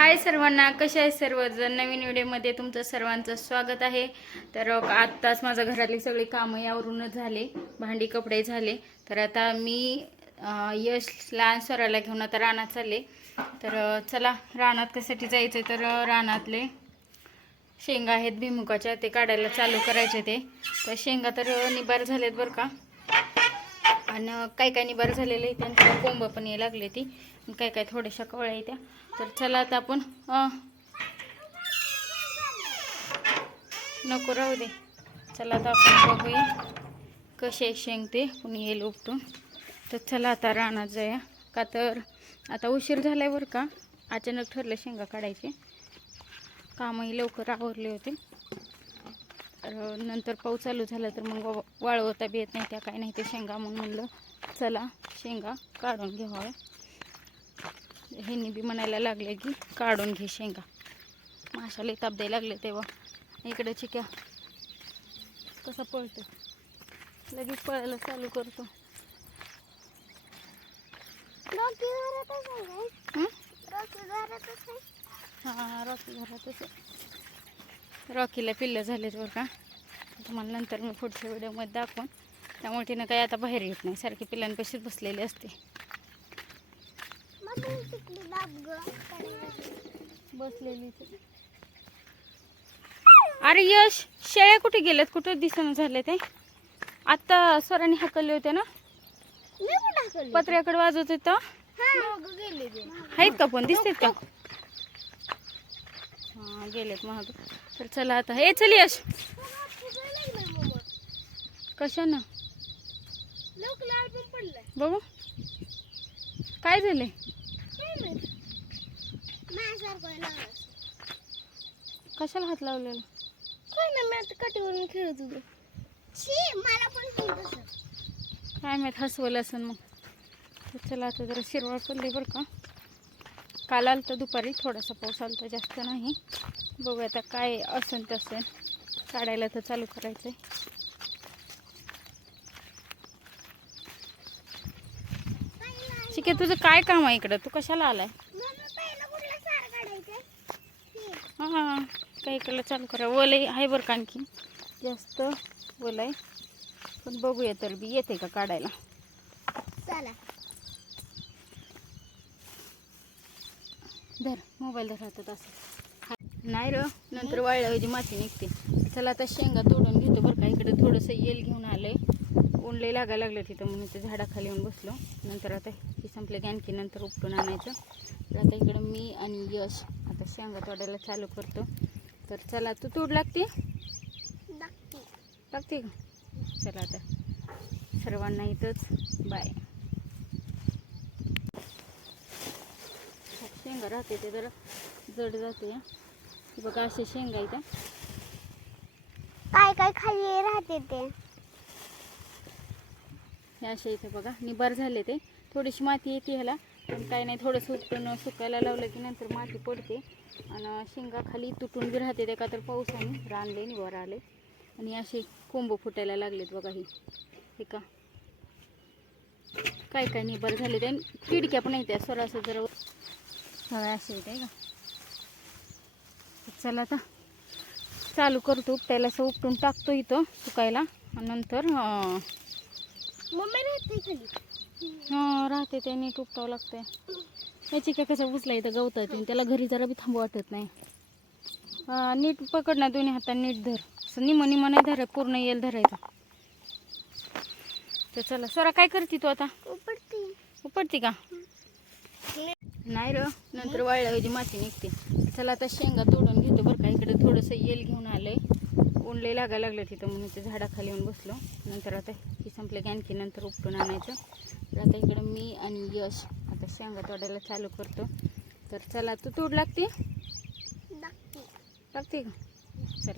हाय सर्वांना कसे आहे सर्वजण? नवीन व्हिडिओमध्ये तुमचं सर्वांचं स्वागत आहे. तर आत्ताच माझं घरातली सगळी कामं यावरूनच झाले भांडी कपडे झाले. तर आता मी यश लहान स्वराला घेऊन आता रानात चालले. तर चला रानात कशासाठी जायचं तर रानातले शेंगा आहेत भिमुखाच्या ते काढायला चालू करायचे ते. तर शेंगा तर निबार झालेत बरं का. आणि काय काय बरं झालेलं आहे त्यांचं कोंब पण यायला लागले ती. काही काय काय थोड्याशा कवळ्या येत्या तर चला आता आपण नको राहू दे. चला आता आपण बघूया कसे आहे शेंग ते. कुणी येईल उपटून. तर चला आता रानात जाया का तर आता उशीर झालाय बरं का. अचानक ठरलं शेंगा काढायचे. कामही लवकर आवरले होते. तर नंतर पाऊस चालू झाला तर मग वाळवता बी येत नाही त्या काय नाही ते शेंगा मग म्हणलं चला शेंगा काढून घ्यावं ह्यांनी बी म्हणायला लागले की काढून घे शेंगा. माशाला ताप द्यायला लागले तेव्हा. इकडे चिक्या. कसा पळतो लगेच पळायला चालू करतो. हं? हां रॉकी घरातच आहे. रॉकीला पिल्लं झालेत बरं का. तुम्हाला नंतर मी पुढच्या व्हिडिओमध्ये दाखवून त्यामुळे तिनं काही आता बाहेर येत नाही सारखी पिल्लांपाशीच बसलेली असते. बसलेली अरे यश शेळ्या कुठे गेल्यात? कुठं दिसणं झाले ते? आत्ता स्वराने हाकलले होते ना? पत्र्याकडे वाजवत होतं आहेत का पण? दिसतात का? हा गेलेत महाग. तर चला आता. हे चल यश. कशानं? बघू. काय झाले कशाला हात लावलेला? काठीवरून खेळत होतो काय माहीत हसवलं असेल मग. चला आता जरा शिरवाळ पडली बरं का. काल आलं तर दुपारी थोडासा पाऊस आला तर जास्त नाही. बघूया आता काय असेल तसं काढायला तर चालू करायचं आहे शिके तुझं काय काम आहे इकडं? तू कशाला आलाय? हां काय इकडलं चालू करा. वलय आहे बरं का आणखी? जास्त वलय. पण बघूया तर बी येते का काढायला? धर मोबाईल धर हातात असं. नाही र नंतर वाळल्याऐवजी माती निघते. चला आता शेंगा तोडून घेतो बरं का. इकडे थोडंसं येल घेऊन आलंय. लय लागायला लागलं तिथं म्हणून ते झाडाखाली येऊन बसलो. नंतर आता ही संपले की आणखी नंतर उपटून आणायचं. तर आता इकडं मी आणि यश आता शेंगा तोडायला चालू करतो. तर चला तू तोड लागते. लागते का? चला आता. सर्वांना इथंच. बाय. शेंगा राहते ते जरा जड जाते. हे बघा असे शेंगा इथं काय काय खाली राहते ते? हे असे इथे बघा निबार झाले ते. थोडीशी माती येते ह्याला पण काय नाही थोडंसं उपटून सुकायला लावलं की नंतर माती पडते. आणि शेंगा खाली तुटून बी राहते ते का तर पावसाने रानले निवार आले. आणि असे कोंब फुटायला लागलेत बघा ही. हे का? काय काय निबार झाले ते. किडक्या पण येत्या सरासर जरा बघा असे येते का? चला आता. चालू करतो उपटायला. असं उपटून टाकतो इथं सुकायला. नंतर मम्मी राहते हा ते नीट उपटावं लागतंय. ह्याची काय कसं उचला इथं गवतात त्याला घरी जरा बी थांबू वाटत नाही. नीट पकड ना दोन्ही हाताने नीट धर. असं निम निम नाही धराय पूर्ण येल धरायचं. तर चला. स्वरा काय करते तू आता? उपडते उपटते का? नाही र नंतर वाळल्याऐवजी माती निघते. चला आता शेंगा तोडून घेतो बरं का. इकडे थोडंसं येल घेऊन आलंय. लय लागायला लागलं तिथं म्हणून ते झाडाखाली येऊन बसलो. नंतर आता ही संपलं की आणखी नंतर उपटून आणायचं. तर आता इकडं मी आणि यश आता शेंगा तोडायला चालू करतो. तर चला तू तोड लागते? लागते. का?